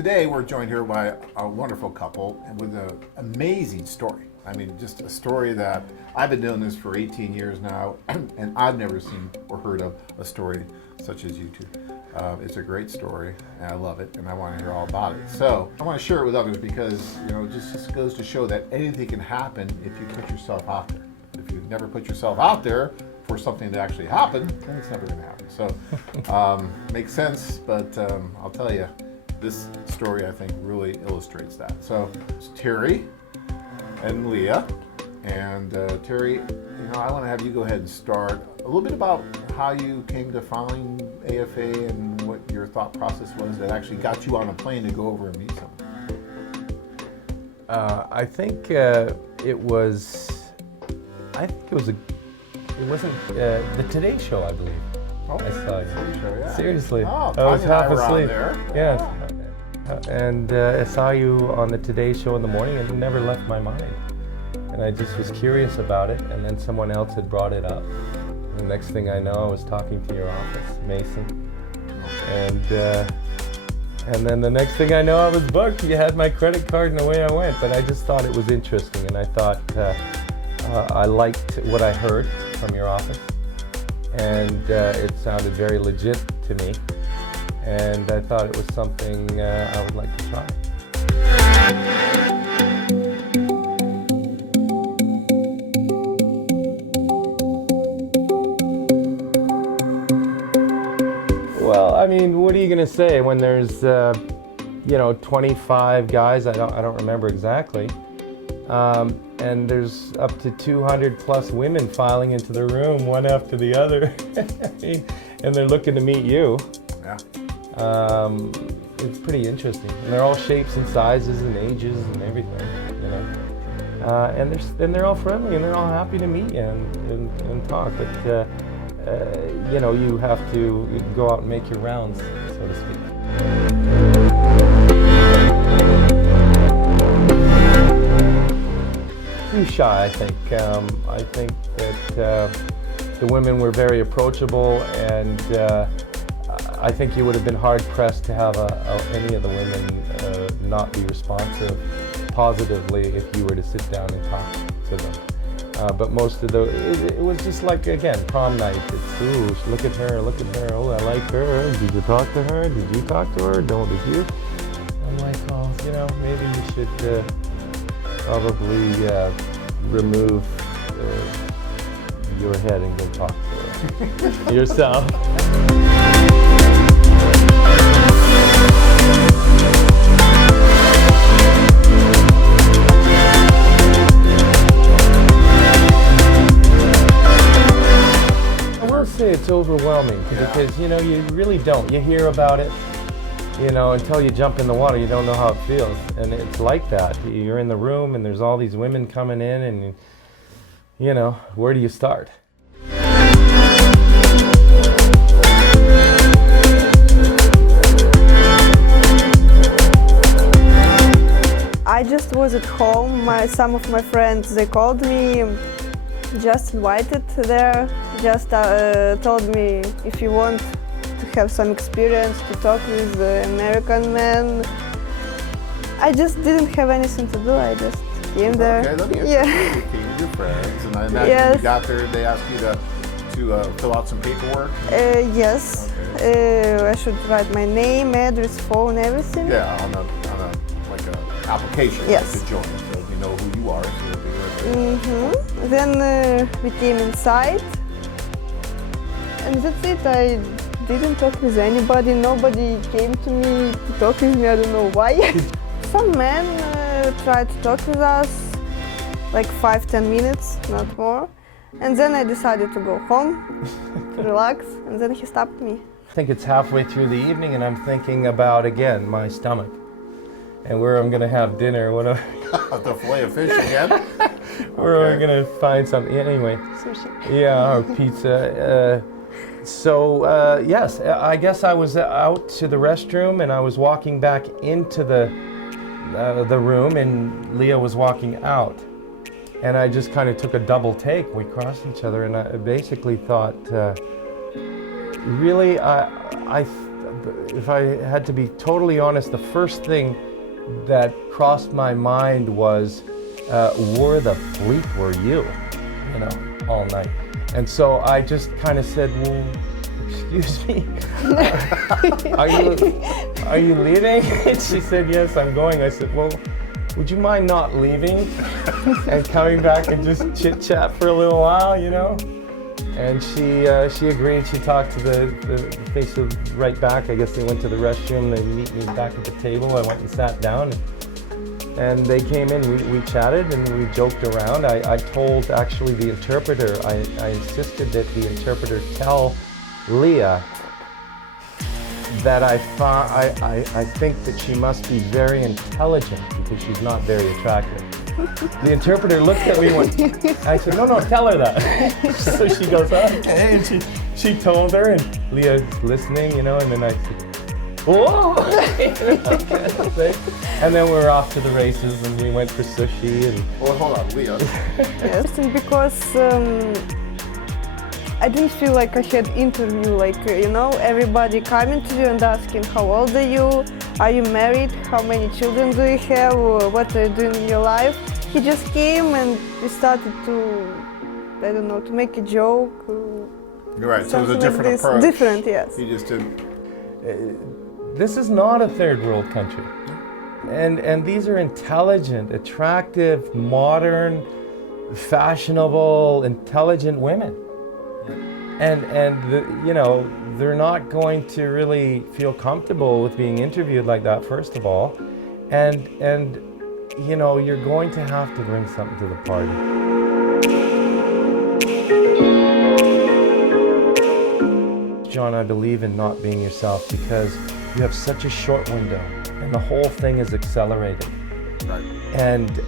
Today we're joined here by a wonderful couple with an amazing story. I mean, just a story that I've been doing this for 18 years now, and I've never seen or heard of a story such as you two. It's a great story, and I love it, and I want to hear all about it. So I want to share it with others because, you know, it just goes to show that anything can happen if you put yourself out there. If you never put yourself out there for something to actually happen, then it's never going to happen. So makes sense, but I'll tell you, this story I think really illustrates that. So it's Terry and Leah, and Terry, you know, I want to have you go ahead and start a little bit about how you came to find AFA and what your thought process was that actually got you on a plane to go over and meet someone. I think it wasn't the Today Show, I believe. Oh, I saw you. Show, yeah. Seriously. Oh, I was half asleep. There. Yeah. And I saw you on the Today Show in the morning, and it never left my mind. And I just was curious about it, and then someone else had brought it up. The next thing I know, I was talking to your office, Mason. And then the next thing I know, I was booked. You had my credit card, and away I went. But I just thought it was interesting, and I thought I liked what I heard from your office. And it sounded very legit to me. And I thought it was something I would like to try. Well, I mean, what are you going to say when there's, 25 guys? I don't remember exactly. And there's up to 200 plus women filing into the room, one after the other. And they're looking to meet you. Yeah. It's pretty interesting. And they're all shapes and sizes and ages and everything, you know. And they're all friendly and they're all happy to meet you and talk. But, you have to go out and make your rounds, so to speak. Too shy, I think. I think that the women were very approachable, and I think you would have been hard pressed to have any of the women not be responsive positively if you were to sit down and talk to them. But most of it was just like, again, prom night. It's, ooh, look at her, oh, I like her. Did you talk to her? Did you talk to her? No, did you? I'm like, oh, maybe you should probably remove your head and go talk to her yourself. I will say it's overwhelming because, you really don't. You hear about it, until you jump in the water, you don't know how it feels. And it's like that. You're in the room and there's all these women coming in and, where do you start? I just was at home. Some of my friends, they called me, just invited there, just told me if you want to have some experience to talk with American men. I just didn't have anything to do. I just came there. Okay, let me yeah. You came with your friends, and I imagine Yes. you got there. They asked you to fill out some paperwork. Yes. Okay. I should write my name, address, phone, everything. Yeah, on a application Yes. to join, so we know who you are. So you'll be right there. Then we came inside, and that's it. I didn't talk with anybody. Nobody came to me to talk with me. I don't know why. Some men tried to talk with us, like 5-10 minutes, not more. And then I decided to go home to relax, and then he stopped me. I think it's halfway through the evening and I'm thinking about, again, my stomach and where I'm going to have dinner. The fillet of fish again? Where am I going to find something? Anyway. Sushi. Yeah, or pizza. Yes, I guess I was out to the restroom and I was walking back into the room and Leah was walking out. And I just kind of took a double take. We crossed each other and I basically thought, really, if I had to be totally honest, the first thing that crossed my mind was, where the bleep were you, all night? And so I just kind of said, well, excuse me, are you leaving? And she said, yes, I'm going. I said, well, would you mind not leaving and coming back and just chit chat for a little while, And she agreed. She talked to the face of right back. I guess they went to the restroom. They meet me back at the table. I went and sat down, and they came in. We chatted and we joked around. I told actually the interpreter. I insisted that the interpreter tell Leah that I think that she must be very intelligent because she's not very attractive. The interpreter looked at me and went, I said, no, tell her that. So she goes, okay, and she told her, and Leah's listening, and then I said, whoa! And then we were off to the races, and we went for sushi. And Well, hold on, Leah. Yes, and because I didn't feel like I had interview, everybody coming to you and asking how old are you married, how many children do you have, what are you doing in your life. He just came and we started to make a joke. You're right, so it was a something different like this. approach. Different, yes. You just didn't. This is not a third world country. And these are intelligent, attractive, modern, fashionable, intelligent women. And they're not going to really feel comfortable with being interviewed like that, first of all. And you're going to have to bring something to the party. John, I believe in not being yourself because you have such a short window and the whole thing is accelerated. Right. And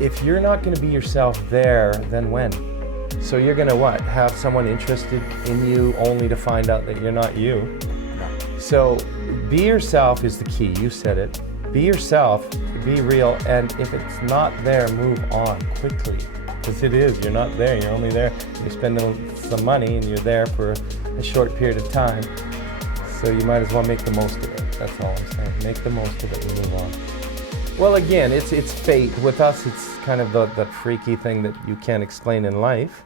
if you're not going to be yourself there, then when? So you're going to what? Have someone interested in you only to find out that you're not you? No. So be yourself is the key. You said it. Be yourself, be real, and if it's not there, move on quickly. Because it is, you're not there, you're only there, you're spending some money and you're there for a short period of time. So you might as well make the most of it. That's all I'm saying. Make the most of it and move on. Well, again, it's fate. With us, it's kind of the freaky thing that you can't explain in life.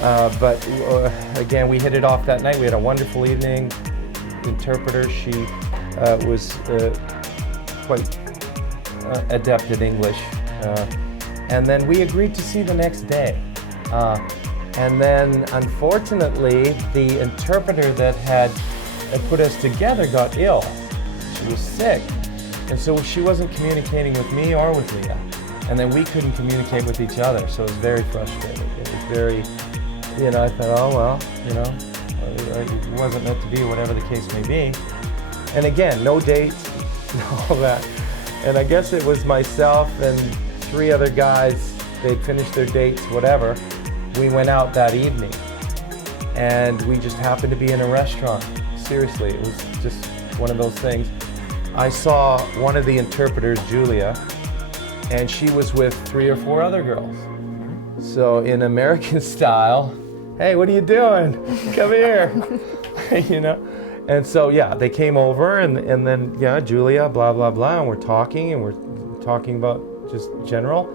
But again, we hit it off that night. We had a wonderful evening. Interpreter, she was quite adept at English. And then we agreed to see the next day. And then, unfortunately, the interpreter that had put us together got ill. She was sick. And so she wasn't communicating with me or with Leah. And then we couldn't communicate with each other. So it was very frustrating. It was very, I thought, oh, well, it wasn't meant to be, whatever the case may be. And again, no dates, all that. And I guess it was myself and 3 other guys. They'd finished their dates, whatever. We went out that evening. And we just happened to be in a restaurant. Seriously, it was just one of those things. I saw one of the interpreters, Julia, and she was with 3 or 4 other girls. So in American style, hey, what are you doing? Come here, And so, they came over and then, Julia, blah, blah, blah, and we're talking about just general.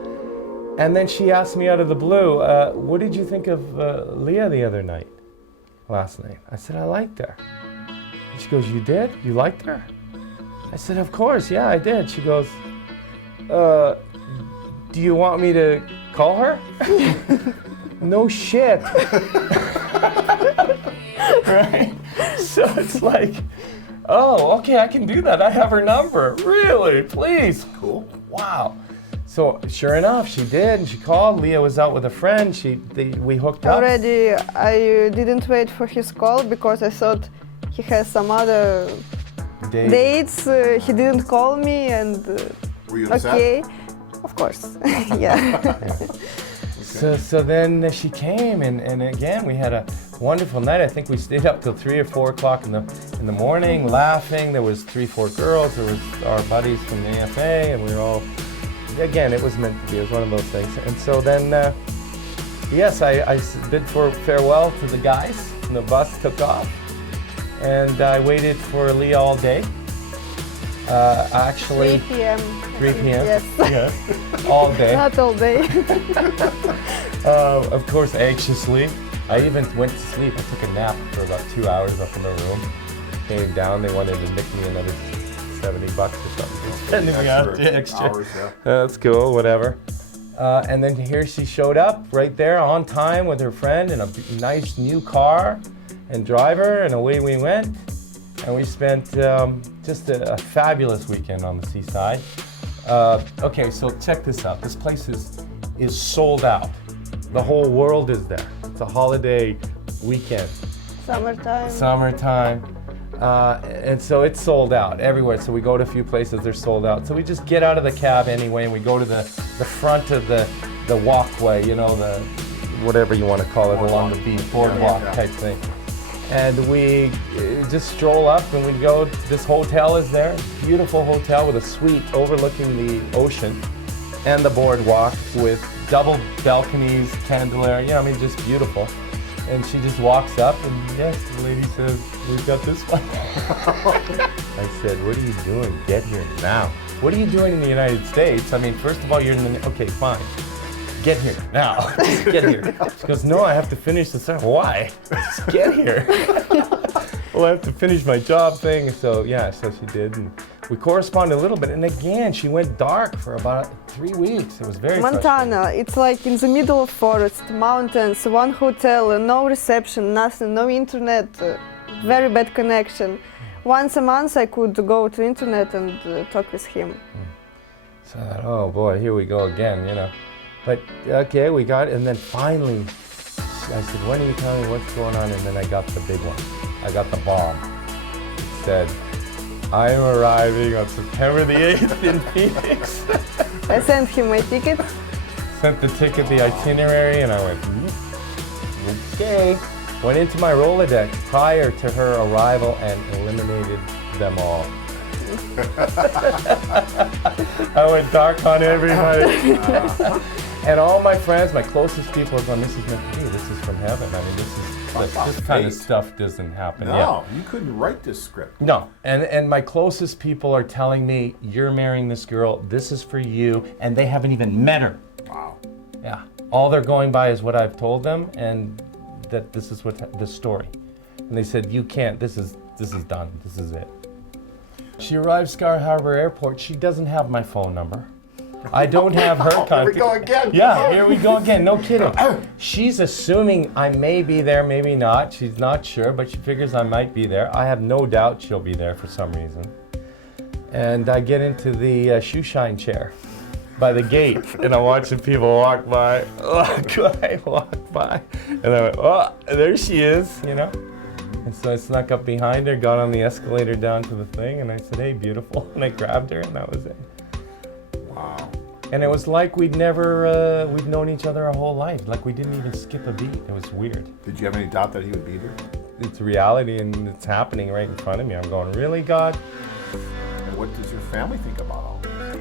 And then she asked me out of the blue, what did you think of Leah the other night, last night? I said, I liked her. And she goes, you did? You liked her? I said, of course, yeah, I did. She goes, do you want me to call her? No shit. Right? So it's like, oh, okay, I can do that. I have her number. Really? Please. Cool. Wow. So sure enough, she did, and she called. Leah was out with a friend. We hooked up. Already, I didn't wait for his call because I thought he has some other dates. He didn't call me, and Were you upset? okay, of course, yeah. So then she came, and again we had a wonderful night. I think we stayed up till 3 or 4 o'clock in the morning, laughing. There was 3, 4 girls. There was our buddies from the AFA, and we were all. Again, it was meant to be. It was one of those things. And so then, yes, I bid for farewell to the guys, and the bus took off. and I waited for Leah all day. Actually, 3 p.m. 3 p.m. Yes. Yeah, all day. Not all day. Of course, anxiously. I even went to sleep. I took a nap for about 2 hours up in the room. Came down. They wanted to nick me another $70 or something. Sending me out extra. Hours, yeah. That's cool. Whatever. And then here she showed up right there on time with her friend in a nice new car and driver, and away we went. And we spent just a fabulous weekend on the seaside. Okay, so check this out. This place is sold out. The whole world is there. It's a holiday weekend. Summertime. Summertime. And so it's sold out everywhere. So we go to a few places, they're sold out. So we just get out of the cab anyway, and we go to the front of the walkway, you know, the whatever you want to call it, along the beach, boardwalk type thing. And we just stroll up, and we go, this hotel is there, beautiful hotel with a suite overlooking the ocean and the boardwalk with double balconies, candelier, I mean, just beautiful. And she just walks up, and yes, the lady says, we've got this one. I said, what are you doing? Get here now. What are you doing in the United States? I mean, first of all, you're in the, okay, fine. Get here now. Just get here. She goes, no, I have to finish the summer. Why? Just get here. Well, I have to finish my job thing. So yeah, so she did. And we corresponded a little bit. And again, she went dark for about 3 weeks. It was very Montana, it's like in the middle of forest, mountains, one hotel, no reception, nothing, no internet, very bad connection. Once a month I could go to internet and talk with him. So I thought, oh boy, here we go again, you know. But okay, we got it, and then finally, I said, when are you telling me what's going on? And then I got the big one. I got the bomb. It said, I am arriving on September the 8th in Phoenix. I sent him my ticket. Sent the ticket, the itinerary, and I went, okay. Went into my Rolodex prior to her arrival and eliminated them all. I went dark on everybody. And all my friends, my closest people are going, this is meant to be, this is from heaven. I mean, this kind of stuff doesn't happen. No, you couldn't write this script. No, and my closest people are telling me, you're marrying this girl, this is for you, and they haven't even met her. Wow. Yeah, all they're going by is what I've told them, and that this is the story. And they said, you can't, this is done, this is it. She arrived Sky Harbor Airport, she doesn't have my phone number. I don't have her contact. Here we go again. Yeah, here we go again. No kidding. She's assuming I may be there, maybe not. She's not sure, but she figures I might be there. I have no doubt she'll be there for some reason. And I get into the shoe shine chair by the gate, and I'm watching people walk by. Walk by, and I went, oh, there she is, you know. And so I snuck up behind her, got on the escalator down to the thing, and I said, hey, beautiful. And I grabbed her, and that was it. Wow. And it was like we'd known each other our whole life. Like we didn't even skip a beat. It was weird. Did you have any doubt that he would be there? It's reality, and it's happening right in front of me. I'm going, really, God? And what does your family think about all this?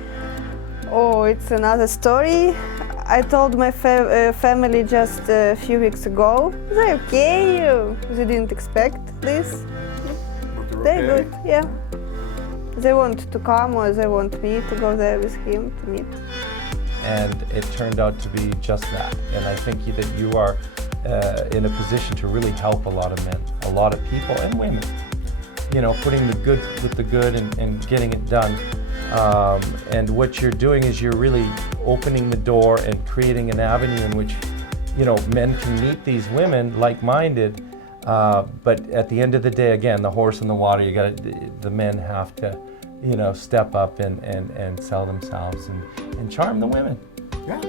Oh, it's another story. I told my family just a few weeks ago. They're okay. They didn't expect this. But They're okay? good, yeah. They want to come, or they want me to go there with him to meet. And it turned out to be just that. And I think that you are in a position to really help a lot of men, a lot of people and women. You know, putting the good with the good and getting it done. And what you're doing is you're really opening the door and creating an avenue in which, you know, men can meet these women like-minded. But at the end of the day, again, the horse in the water, the men have to, you know, step up and sell themselves and charm the women. Yeah.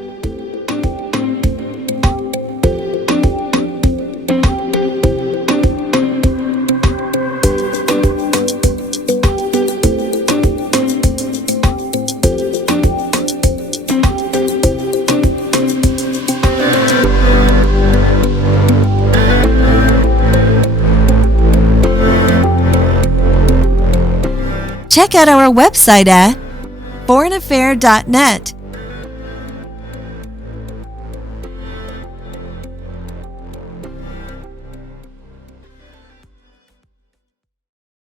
Check out our website at foreignaffair.net